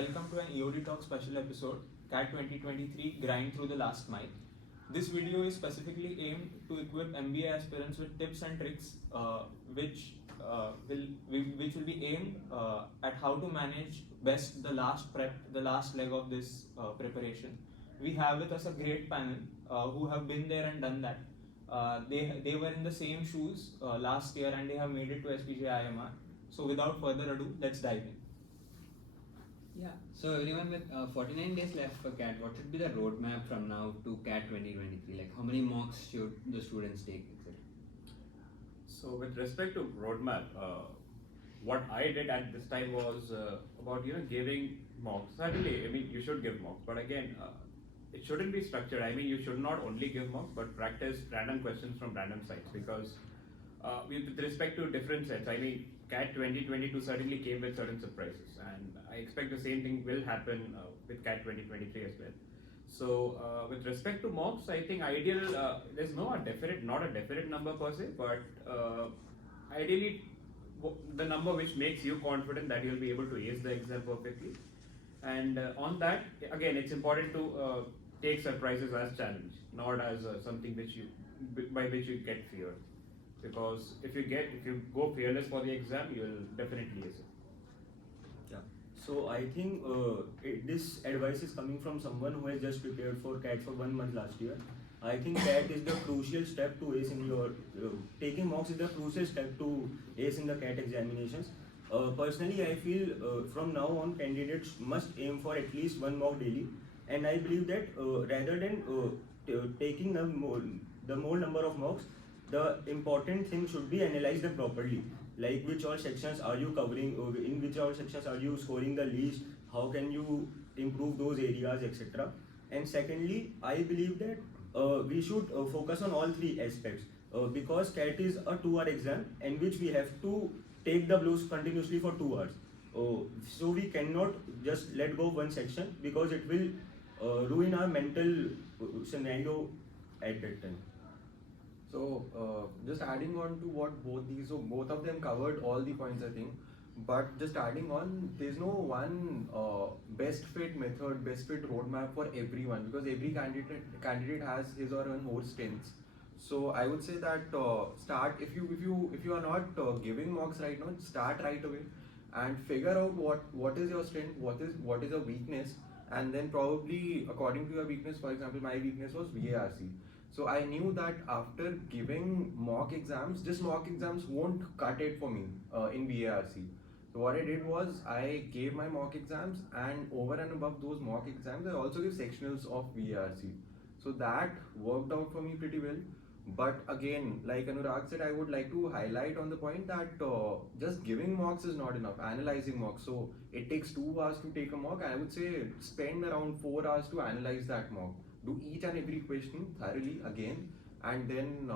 welcome to an EOD Talk special episode, CAT 2023 Grind Through the Last Mile. This video is specifically aimed to equip MBA aspirants with tips and tricks which will be aimed at how to manage best the last prep, the last leg of this preparation. We have with us a great panel who have been there and done that. They were in the same shoes last year and they have made it to SPJIMR. So without further ado, let's dive in. Yeah, so everyone, with 49 days left for CAT, what should be the roadmap from now to CAT 2023? Like how many mocks should the students take, etc.? So with respect to roadmap, what I did at this time was about giving mocks. Certainly, I mean you should give mocks, but again, it shouldn't be structured. I mean you should not only give mocks, but practice random questions from random sites, because with respect to different sets, I mean CAT 2022 certainly came with certain surprises, and I expect the same thing will happen with CAT 2023 as well. So with respect to mocks, I think ideal, there's not a definite number per se, but ideally the number which makes you confident that you'll be able to ace the exam perfectly. And on that, again, it's important to take surprises as challenge, not as something by which you get feared. Because if you go fearless for the exam, you'll definitely ace it. Yeah. So I think this advice is coming from someone who has just prepared for CAT for 1 month last year. I think CAT is the crucial step to ace in your taking mocks is the crucial step to ace in the CAT examinations. Personally, I feel from now on candidates must aim for at least 1 mock daily, and I believe that rather than taking the more number of mocks, the important thing should be analyze them properly. Like which all sections are you covering, in which all sections are you scoring the least, how can you improve those areas, etc. And secondly, I believe that we should focus on all 3 aspects because CAT is a 2-hour exam in which we have to take the blows continuously for 2 hours. So we cannot just let go of one section because it will ruin our mental scenario at that time. So just adding on to what both of them covered all the points, I think. But just adding on, there's no one best fit method, best fit roadmap for everyone, because every candidate has his or her own strengths. So I would say that start if you are not giving mocks right now, start right away and figure out what is your strength, what is your weakness, and then probably according to your weakness. For example, my weakness was VARC. So I knew that after giving mock exams, just mock exams won't cut it for me in VARC. So what I did was I gave my mock exams, and over and above those mock exams, I also give sectionals of VARC. So that worked out for me pretty well. But again, like Anurag said, I would like to highlight on the point that just giving mocks is not enough, analyzing mocks. So it takes 2 hours to take a mock. I would say spend around 4 hours to analyze that mock. Do each and every question thoroughly again, and then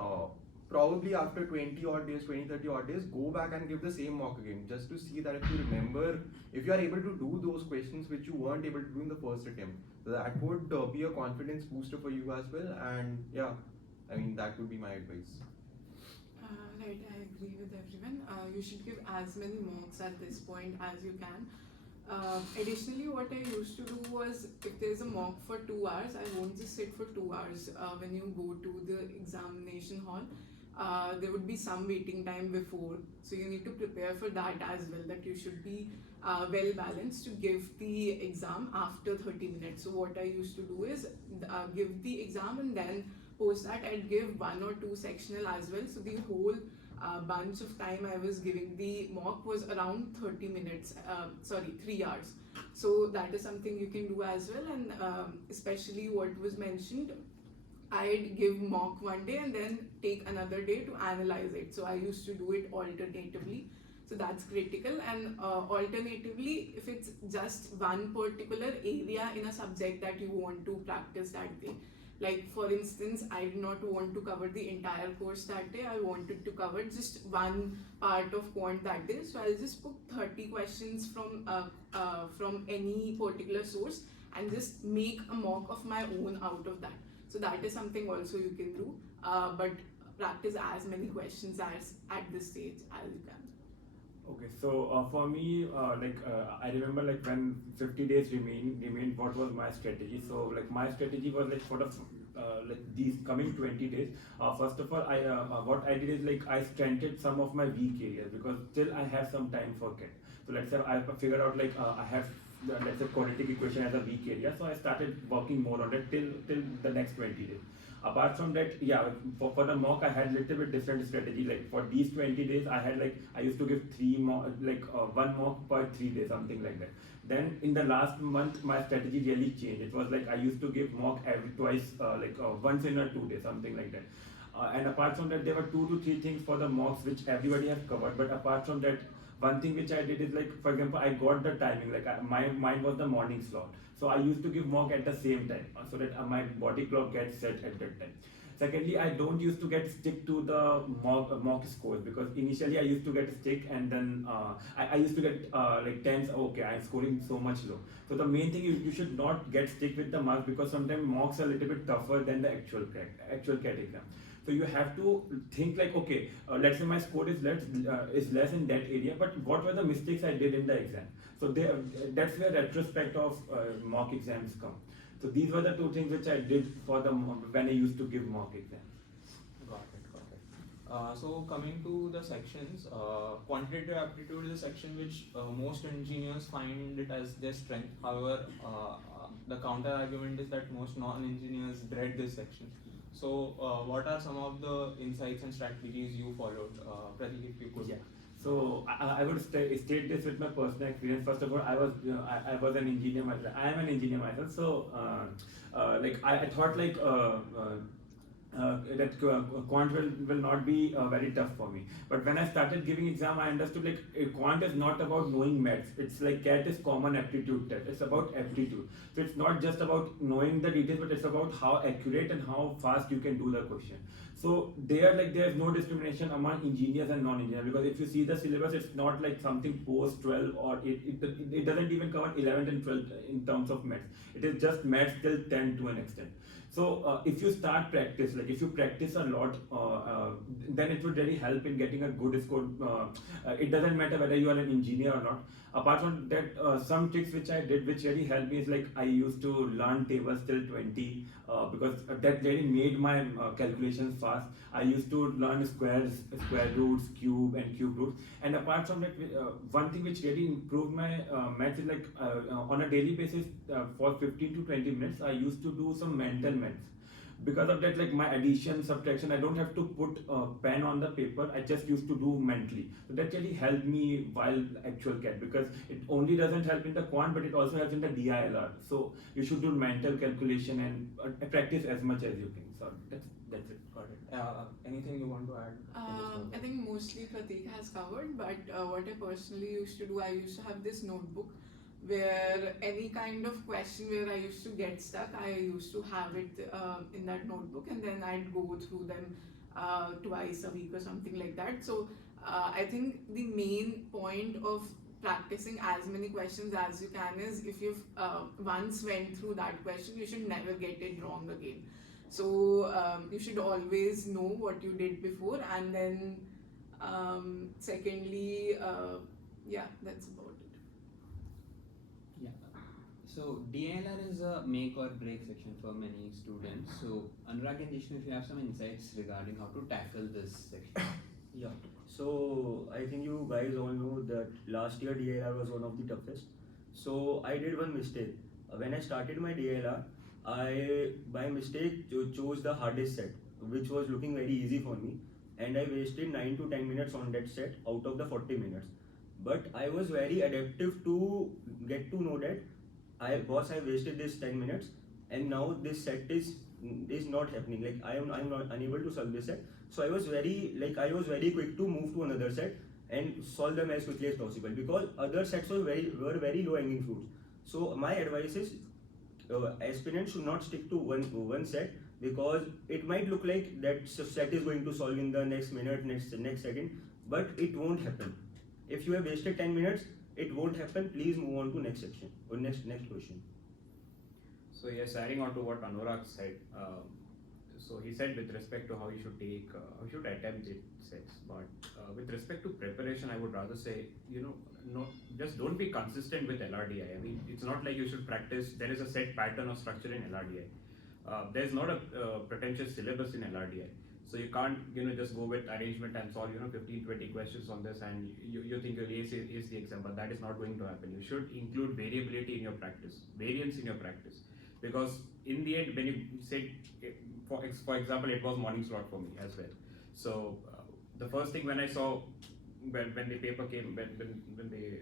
probably after 20 odd days, 20-30 odd days, go back and give the same mock again, just to see that if you remember, if you are able to do those questions which you weren't able to do in the first attempt. So that would be a confidence booster for you as well, and yeah, I mean that would be my advice. Right, I agree with everyone. You should give as many mocks at this point as you can. Additionally, what I used to do was, if there's a mock for 2 hours, I won't just sit for 2 hours. When you go to the examination hall, there would be some waiting time before, so you need to prepare for that as well, that you should be well balanced to give the exam after 30 minutes. So what I used to do is give the exam, and then post that I'd give 1 or 2 sectional as well. So the whole bunch of time I was giving the mock was around 30 minutes, 3 hours. So that is something you can do as well. And especially what was mentioned, I'd give mock one day and then take another day to analyze it. So I used to do it alternatively. So that's critical. And alternatively, if it's just one particular area in a subject that you want to practice that day, like for instance, I did not want to cover the entire course that day. I wanted to cover just one part of quant that day. So I'll just put 30 questions from any particular source and just make a mock of my own out of that. So that is something also you can do. But practice as many questions as at this stage as you can. Okay, so for me, I remember like when 50 days remained, what was my strategy? So like my strategy was like for the like these coming 20 days. First of all, I what I did is like I strengthened some of my weak areas because still I have some time for CAT. So let's say I figured out like I have let's say quadratic equation as a weak area, so I started working more on it till the next 20 days. Apart from that, yeah, for the mock I had little bit different strategy. Like for these 20 days, I had like I used to give three mock, one mock per 3 days, something like that. Then in the last month, my strategy really changed. It was like I used to give mock every twice, once in a 2 days, something like that. And apart from that, there were 2 to 3 things for the mocks which everybody has covered. But apart from that, one thing which I did is like, for example, I got the timing. Like my mine was the morning slot, so I used to give mock at the same time so that my body clock gets set at that time. Secondly, I don't used to get stick to the mock scores because initially I used to get stick and then I used to get like tens. Okay, I'm scoring so much low. So the main thing you should not get stick with the marks because sometimes mocks are a little bit tougher than the actual CAT exam. So you have to think like, okay, let's say my score is less in that area, but what were the mistakes I did in the exam? So that's where retrospect of mock exams come. So these were the 2 things which I did for the when I used to give mock exams. Got it, got it. So coming to the sections, quantitative aptitude is a section which most engineers find it as their strength. However, the counter argument is that most non-engineers dread this section. So, what are some of the insights and strategies you followed? Pratik, if you could. Yeah. So I would state this with my personal experience. First of all, I was an engineer myself. I am an engineer myself. So like I thought like that quant will not be very tough for me. But when I started giving exam, I understood like quant is not about knowing maths. It's like CAT is common aptitude test. It's about aptitude. So it's not just about knowing the details, but it's about how accurate and how fast you can do the question. So there's no discrimination among engineers and non-engineers because if you see the syllabus, it's not like something post 12 or it doesn't even cover 11th and 12th in terms of maths. It is just maths till 10 to an extent. So if you start practice, like if you practice a lot, then it would really help in getting a good score. It doesn't matter whether you are an engineer or not. Apart from that, some tricks which I did which really helped me is like I used to learn tables till 20 because that really made my calculations fast. I used to learn squares, square roots, cube and cube roots. And apart from that, one thing which really improved my maths is like on a daily basis for 15 to 20 minutes, I used to do some mental maths. Because of that, like my addition, subtraction, I don't have to put a pen on the paper. I just used to do mentally. So that really helped me while actual CAT because it only doesn't help in the quant, but it also helps in the DILR. So you should do mental calculation and practice as much as you can. So that's it. Got it. Anything you want to add? I think mostly Pratik has covered, but what I personally used to do, I used to have this notebook where any kind of question where I used to get stuck, I used to have it in that notebook and then I'd go through them twice a week or something like that. So I think the main point of practicing as many questions as you can is if you've once went through that question, you should never get it wrong again. So you should always know what you did before, and then secondly, yeah, that's about it. Yeah. So DLR is a make or break section for many students. So Anurag and Jishnu, if you have some insights regarding how to tackle this section. Yeah. So I think you guys all know that last year DLR was one of the toughest. So I did one mistake. When I started my DLR, I by mistake chose the hardest set, which was looking very easy for me, and I wasted 9 to 10 minutes on that set out of the 40 minutes. But I was very adaptive to get to know that I wasted this 10 minutes, and now this set is not happening. Like I'm not unable to solve this set. So I was very quick to move to another set and solve them as quickly as possible because other sets were very low hanging fruits. So my advice is aspirants should not stick to one set because it might look like that set is going to solve in the next minute, next second, but it won't happen. If you have wasted 10 minutes, it won't happen. Please move on to next section or next question. So yes, adding on to what Anurag said, So he said with respect to how you should take, how you should attempt it sets. But with respect to preparation, I would rather say, no, just don't be consistent with LRDI. I mean, it's not like you should practice. There is a set pattern or structure in LRDI. There's not a pretentious syllabus in LRDI. So you can't, just go with arrangement and solve, 15, 20 questions on this and you think you'll ace the exam, but that is not going to happen. You should include variability in your practice, variance in your practice. Because in the end, when you said, for example, it was morning slot for me as well. So the first thing when I saw, when the paper came,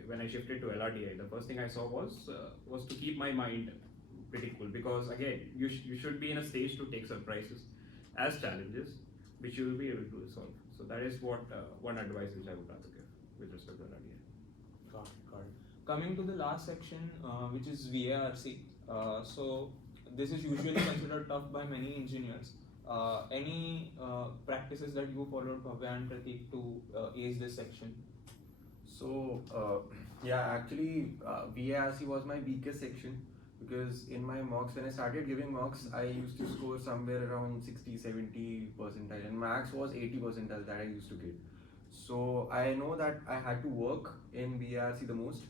when I shifted to LRDI, the first thing I saw was to keep my mind pretty cool. Because again, you should be in a stage to take surprises as challenges, which you will be able to resolve. So that is what one advice which I would rather give with respect to LRDI. Got it. Coming to the last section, which is VARC. So this is usually considered tough by many engineers. Any practices that you followed, Bhavya and Pratik, to ace this section? So actually VARC was my weakest section, because in my mocks, when I started giving mocks, I used to score somewhere around 60-70 percentile, and max was 80 percentile that I used to get. So I know that I had to work in VARC the most,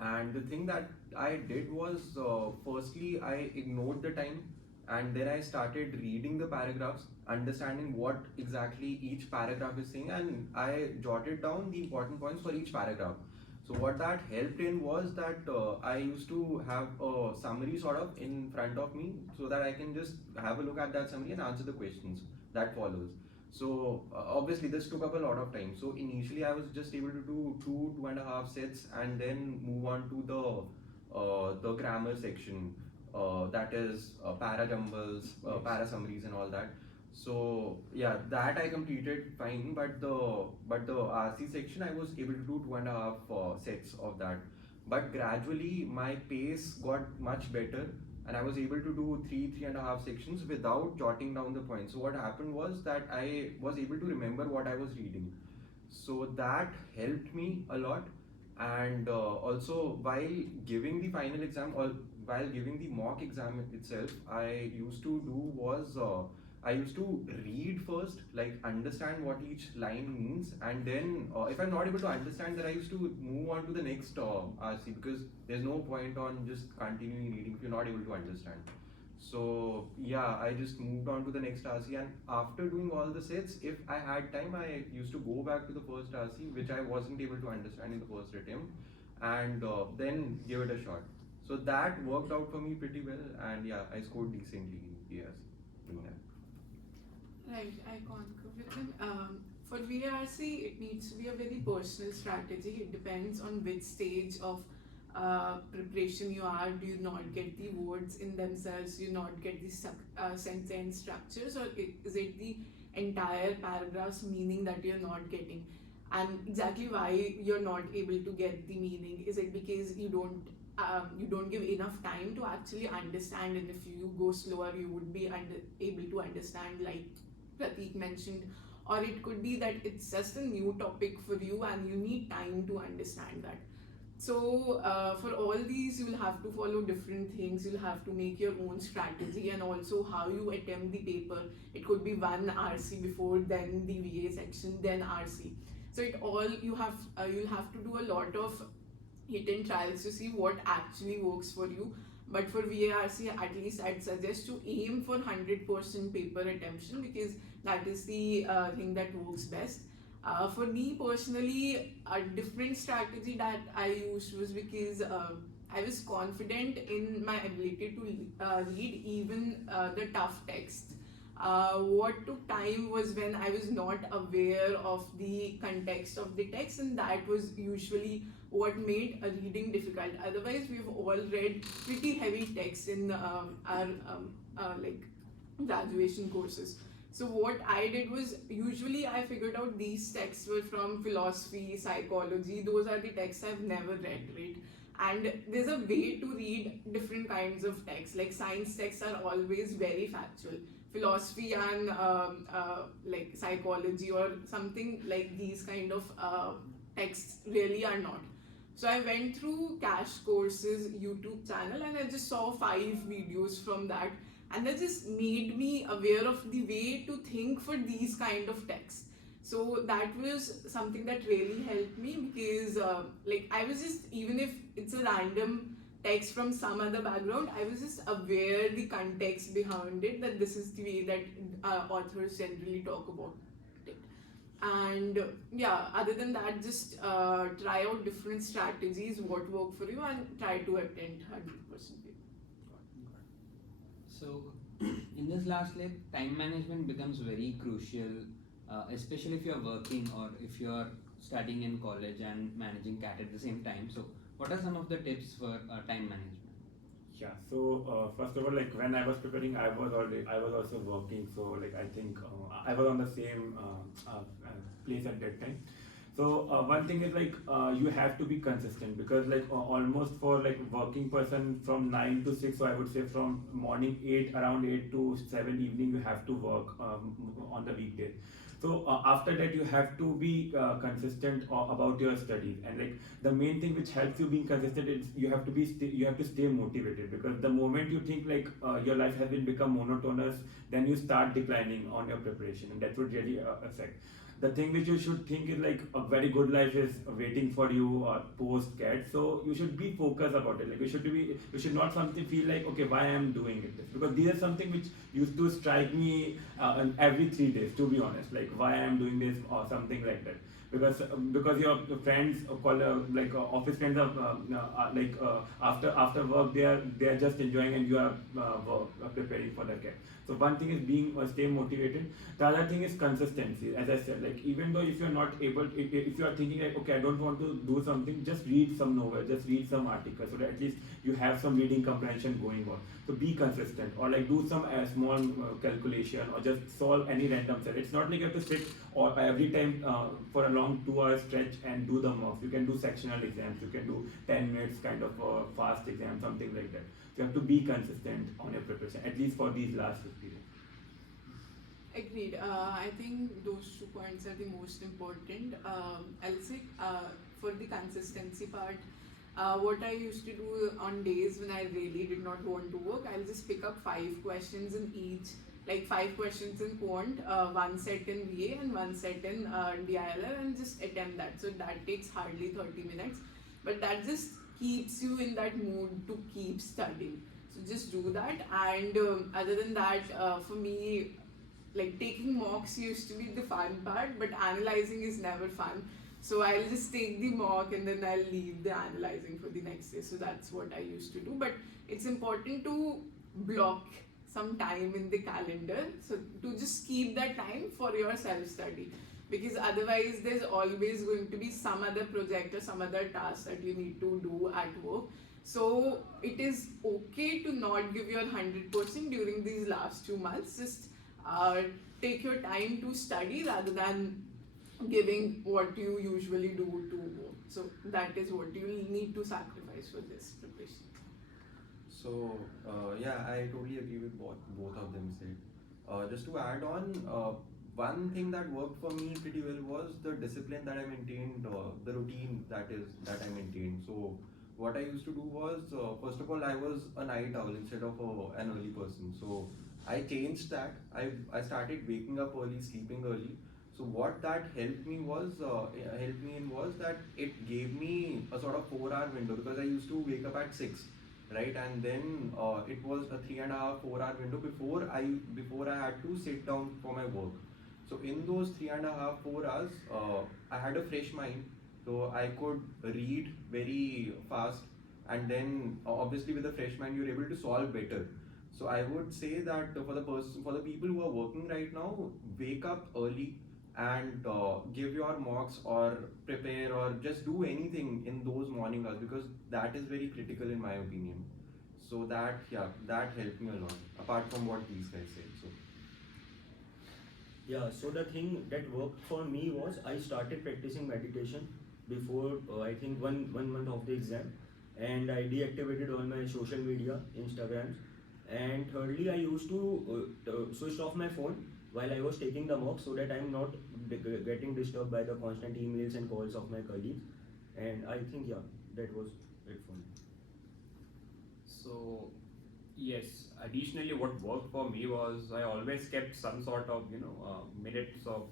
and the thing that I did was, firstly I ignored the time, and then I started reading the paragraphs, understanding what exactly each paragraph is saying, and I jotted down the important points for each paragraph. So what that helped in was that I used to have a summary sort of in front of me, so that I can just have a look at that summary and answer the questions that follows. So obviously this took up a lot of time. So initially I was just able to do 2.5 sets and then move on to the grammar section, that is para jumbles, para summaries and all that. So yeah, that I completed fine, but the RC section I was able to do 2.5 sets of that. But gradually my pace got much better, and I was able to do 3.5 sections without jotting down the points. So what happened was that I was able to remember what I was reading. So that helped me a lot. And also while giving the final exam, or while giving the mock exam itself, I used to read first, like understand what each line means, and then if I'm not able to understand, then I used to move on to the next RC, because there's no point on just continuing reading if you're not able to understand. So yeah, I just moved on to the next RC, and after doing all the sets, if I had time, I used to go back to the first RC, which I wasn't able to understand in the first attempt, and then give it a shot. So that worked out for me pretty well, and yeah, I scored decently in PRC doing that. Right, I concur with him. For VARC, it needs to be a very personal strategy. It depends on which stage of preparation you are. Do you not get the words in themselves? Do you not get the sentence structures, or is it the entire paragraph's meaning that you're not getting? And exactly why you're not able to get the meaning? Is it because you don't give enough time to actually understand, and if you go slower, you would be able to understand, like Pratik mentioned, or it could be that it's just a new topic for you and you need time to understand that. So for all these, you'll have to follow different things. You'll have to make your own strategy, and also how you attempt the paper. It could be one RC before, then the VA section, then RC. So you'll have to do a lot of hit and trials to see what actually works for you. But for VARC, at least I'd suggest to aim for 100% paper attention, because that is the thing that works best. For me personally, a different strategy that I used was because I was confident in my ability to read even the tough text. What took time was when I was not aware of the context of the text, and that was usually what made a reading difficult. Otherwise, we've all read pretty heavy text in our like graduation courses. So what I did was, usually I figured out these texts were from philosophy, psychology. Those are the texts I've never read, right? And there's a way to read different kinds of texts. Like science texts are always very factual. Philosophy and like psychology or something like these kind of texts really are not. So I went through Cash Courses YouTube channel, and I just saw 5 videos from that. and that just made me aware of the way to think for these kind of texts. So that was something that really helped me, because like I was just, even if it's a random text from some other background, I was just aware the context behind it, that this is the way that authors generally talk about it. And yeah, other than that, just try out different strategies, what work for you, and try to attend 100%. So, in this last leg, time management becomes very crucial, especially if you're working or if you're studying in college and managing CAT at the same time. So, what are some of the tips for time management? Yeah. So first of all, like when I was preparing, I was also working. So like I think I was on the same place at that time. So one thing is like you have to be consistent, because like almost for like working person from 9 to 6, so I would say from morning 8, around 8 to 7 evening, you have to work on the weekdays. So after that, you have to be consistent about your studies, and like the main thing which helps you being consistent is you have to you have to stay motivated, because the moment you think like your life has been become monotonous, then you start declining on your preparation, and that would really affect. The thing which you should think is like a very good life is waiting for you post CAT. So you should be focused about it. Like you should not something feel like, okay, why I am doing it, because these are something which used to strike me every 3 days, to be honest, like why I am doing this or something like that. Because your friends like office friends are like after work they are just enjoying, and you are preparing for the CAT. So one thing is being stay motivated. The other thing is consistency. As I said, like even though if you're not able, if you are thinking like, okay, I don't want to do something, just read some novel, just read some articles, so that at least you have some reading comprehension going on. So be consistent, or like do some small calculation, or just solve any random set. It's not like you have to sit or every time for a long 2 hour stretch and do the mocks. You can do sectional exams, you can do 10 minutes kind of fast exam, something like that. So you have to be consistent on your preparation, at least for these last 50 days. Agreed. I think those 2 points are the most important. I'll say for the consistency part, what I used to do on days when I really did not want to work, I'll just pick up 5 questions in each, like 5 questions in quant, 1 set in VA and 1 set in DILR, and just attempt that. So that takes hardly 30 minutes, but that just keeps you in that mood to keep studying. So just do that. And other than that, for me, like taking mocks used to be the fun part, but analyzing is never fun. So I'll just take the mock and then I'll leave the analyzing for the next day. So that's what I used to do. But it's important to block some time in the calendar, so to just keep that time for your self-study, because otherwise there's always going to be some other project or some other task that you need to do at work. So it is okay to not give your 100% during these last 2 months. Just take your time to study rather than giving what you usually do to work. So that is what you need to sacrifice for this preparation. So yeah, I totally agree with what both of them said. Just to add on, one thing that worked for me pretty well was the discipline that I maintained, the routine that I maintained. So what I used to do was, first of all, I was a night owl instead of an early person. So I changed that. I started waking up early, sleeping early. So what that helped me was that it gave me a sort of 4 hour window, because I used to wake up at 6, right, and then it was a 3.5 4 hour window before I had to sit down for my work. So in those 3.5 4 hours, I had a fresh mind, so I could read very fast, and then obviously with a fresh mind you're able to solve better. So I would say that for the people who are working right now, wake up early and give your mocks or prepare or just do anything in those morning hours, because that is very critical in my opinion. So that helped me a lot, apart from what these guys said. So Yeah, so the thing that worked for me was I started practicing meditation before I think one month of the exam, and I deactivated all my social media, Instagrams, and thirdly I used to switch off my phone while I was taking the mock, so that I'm not getting disturbed by the constant emails and calls of my colleagues, and I think that was it for me. So Yes. Additionally, what worked for me was I always kept some sort of minutes of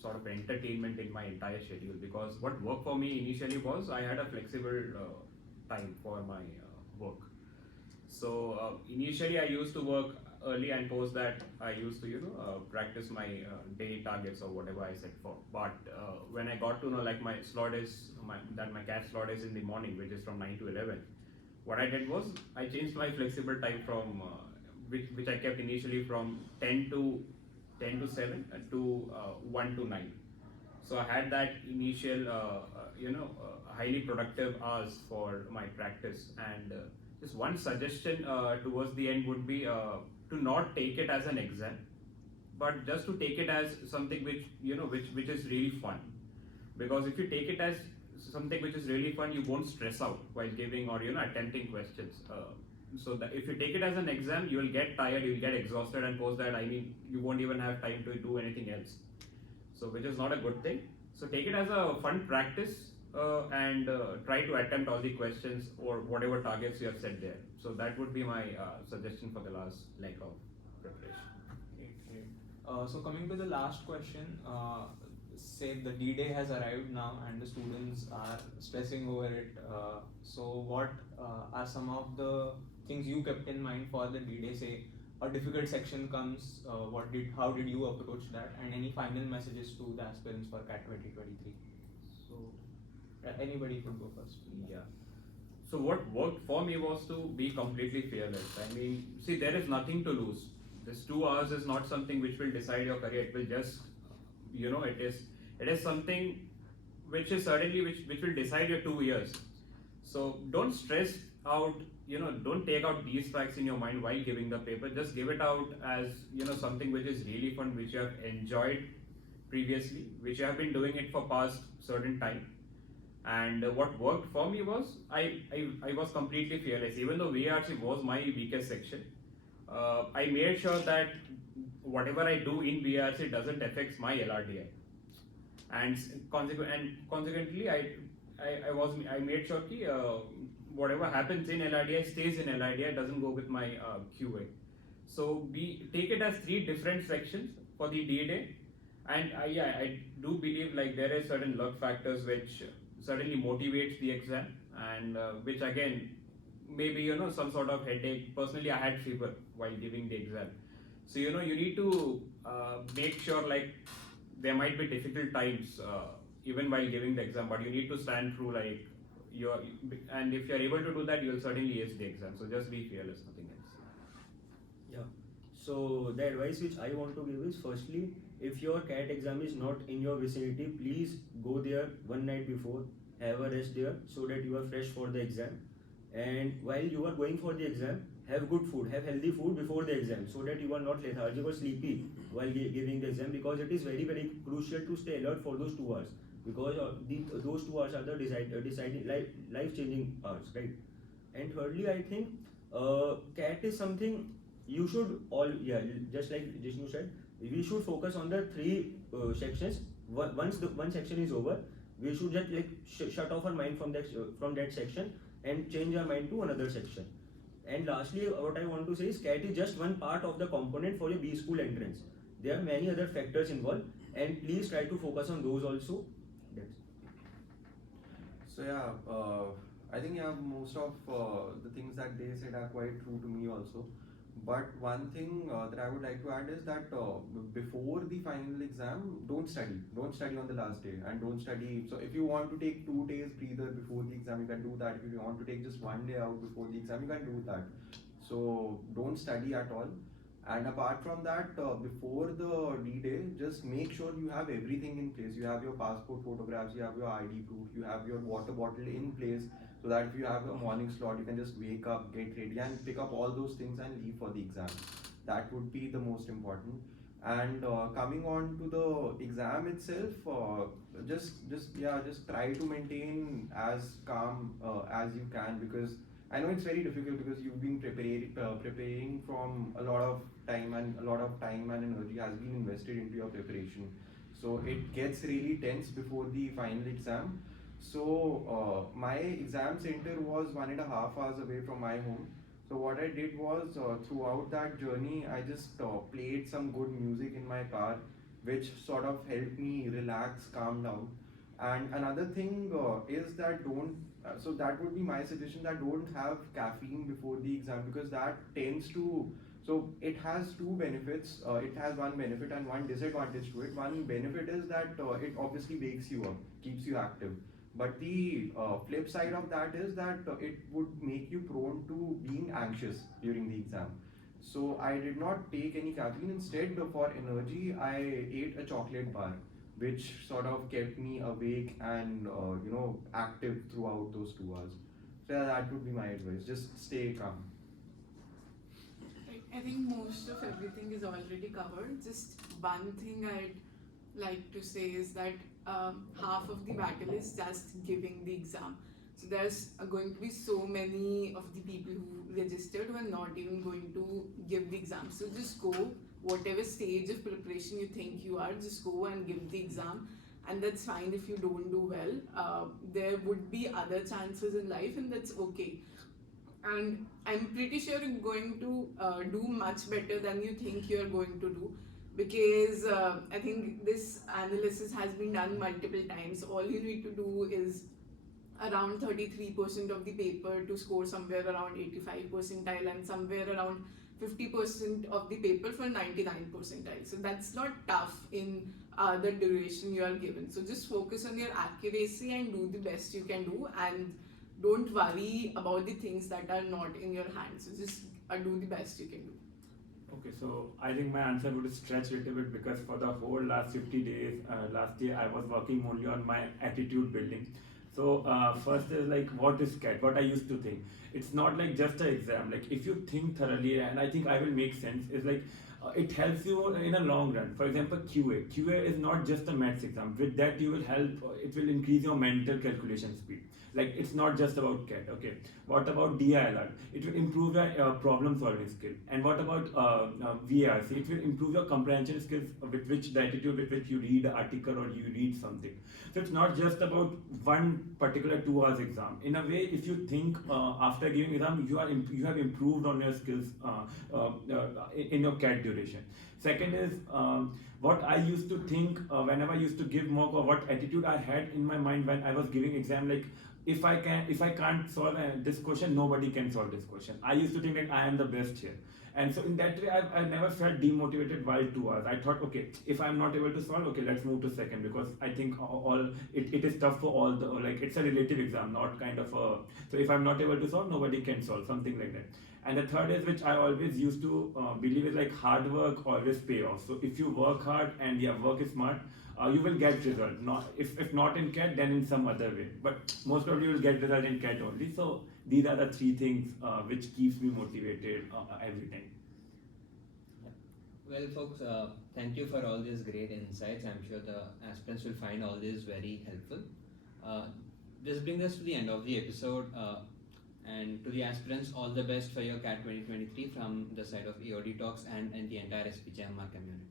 sort of entertainment in my entire schedule, because what worked for me initially was I had a flexible time for my work. So initially I used to work early, and post that I used to practice my daily targets or whatever I set for. But when I got to know like my slot is that my cat slot is in the morning, which is from 9 to 11, what I did was I changed my flexible time from which I kept initially from 10 to 7 to 1 to 9. So I had that initial highly productive hours for my practice. And just one suggestion towards the end would be to not take it as an exam, but just to take it as something which which is really fun. Because if you take it as something which is really fun, you won't stress out while giving or attempting questions. So that if you take it as an exam, you will get tired, you will get exhausted, and post that, I mean, you won't even have time to do anything else. So which is not a good thing. So take it as a fun practice, and try to attempt all the questions or whatever targets you have set there. So that would be my suggestion for the last leg of preparation. Great. So coming to the last question, say the D-Day has arrived now and the students are stressing over it. So what are some of the things you kept in mind for the D-Day? Say a difficult section comes, how did you approach that? And any final messages to the aspirants for CAT 2023? So anybody could go first. Yeah. So what worked for me was to be completely fearless. I mean, see, there is nothing to lose. This 2 hours is not something which will decide your career. It will just, it is something which is certainly which will decide your 2 years. So don't stress out. Don't take out these facts in your mind while giving the paper. Just give it out as something which is really fun, which you have enjoyed previously, which you have been doing it for past certain time. And what worked for me was I was completely fearless. Even though VRC was my weakest section, I made sure that whatever I do in VRC doesn't affect my LRDI, and consequently I made sure that whatever happens in LRDI stays in LRDI, doesn't go with my QA. So we take it as 3 different sections for the D-Day, and I do believe like there is certain luck factors which certainly motivates the exam, and which again maybe some sort of headache. Personally, I had fever while giving the exam, so you need to make sure like there might be difficult times even while giving the exam, but you need to stand through like and if you're able to do that, you'll certainly ace the exam. So just be fearless, nothing else. Yeah. So the advice which I want to give is, firstly, if your CAT exam is not in your vicinity, please go there one night before, have a rest there so that you are fresh for the exam. And while you are going for the exam, have good food, have healthy food before the exam, so that you are not lethargic or sleepy while giving the exam, because it is very, very crucial to stay alert for those 2 hours, because those 2 hours are the deciding life-changing hours, right? And thirdly, I think CAT is something you should just like Jishnu said, we should focus on the 3 sections. Once the one section is over, we should just like shut off our mind from that section and change our mind to another section. And lastly, what I want to say is, CAT is just one part of the component for your B school entrance. There are many other factors involved, and please try to focus on those also. So I think most of the things that they said are quite true to me also. But one thing that I would like to add is that before the final exam, don't study. Don't study on the last day, and don't study. So if you want to take 2 days breather before the exam, you can do that. If you want to take just 1 day out before the exam, you can do that. So don't study at all. And apart from that, before the D-Day, just make sure you have everything in place. You have your passport photographs, you have your ID proof, you have your water bottle in place, so that if you have a morning slot, you can just wake up, get ready, and pick up all those things and leave for the exam. That would be the most important. And coming on to the exam itself, just try to maintain as calm as you can, because I know it's very difficult, because you've been preparing from a lot of time, and a lot of time and energy has been invested into your preparation. So it gets really tense before the final exam. So my exam center was 1.5 hours away from my home. So So what I did was throughout that journey, I just played some good music in my car, which sort of helped me relax, calm down. And another thing is that don't. So that would be my suggestion, that don't have caffeine before the exam, because that tends to. So it has two benefits. It has one benefit and one disadvantage to it. One benefit is that it obviously wakes you up, keeps you active. But the flip side of that is that it would make you prone to being anxious during the exam. So I did not take any caffeine. Instead, for energy, I ate a chocolate bar, which sort of kept me awake and active throughout those 2 hours. So yeah, that would be my advice. Just stay calm. Right. I think most of everything is already covered. Just one thing I'd like to say is that half of the battle is just giving the exam. So there's going to be so many of the people who registered who are not even going to give the exam. So just go, whatever stage of preparation you think you are, just go and give the exam. And that's fine if you don't do well. There would be other chances in life, and that's okay. And I'm pretty sure you're going to do much better than you think you're going to do, because I think this analysis has been done multiple times. All you need to do is around 33% of the paper to score somewhere around 85 percentile, and somewhere around 50% of the paper for 99 percentile. So that's not tough in the duration you are given. So just focus on your accuracy and do the best you can do, and don't worry about the things that are not in your hands. So just do the best you can do. Okay, so I think my answer would stretch a little bit, because for the whole last 50 days, last year, I was working only on my attitude building. So first is like, what is CAT? What I used to think. It's not like just an exam. Like if you think thoroughly, and I think I will make sense, is like it helps you in a long run. For example, QA. QA is not just a maths exam. With that, you will help. It will increase your mental calculation speed. Like it's not just about CAT. Okay. What about DILR? It will improve your problem solving skill. And what about VRC? It will improve your comprehension skills, with which the attitude with which you read an article or you read something. So it's not just about one particular 2 hours exam. In a way, if you think after giving exam, you have improved on your skills in your CAT duration. Second is what I used to think whenever I used to give mock, or what attitude I had in my mind when I was giving exam, like if I can't solve this question, nobody can solve this question. I used to think that I am the best here. And so in that way, I never felt demotivated while 2 hours. I thought, okay, if I'm not able to solve, okay, let's move to second, because I think it is tough for all the, like it's a relative exam, not kind of a, so if I'm not able to solve, nobody can solve, something like that. And the third is, which I always used to believe, is like hard work always pay off. So if you work hard and your work is smart, you will get result. Not if not in CAT, then in some other way. But most probably you will get result in CAT only. So these are the three things which keeps me motivated every time. Well, folks, thank you for all these great insights. I'm sure the aspirants will find all this very helpful. This brings us to the end of the episode. And to the aspirants, all the best for your CAT 2023 from the side of EOD Talks and the entire SPJIMR community.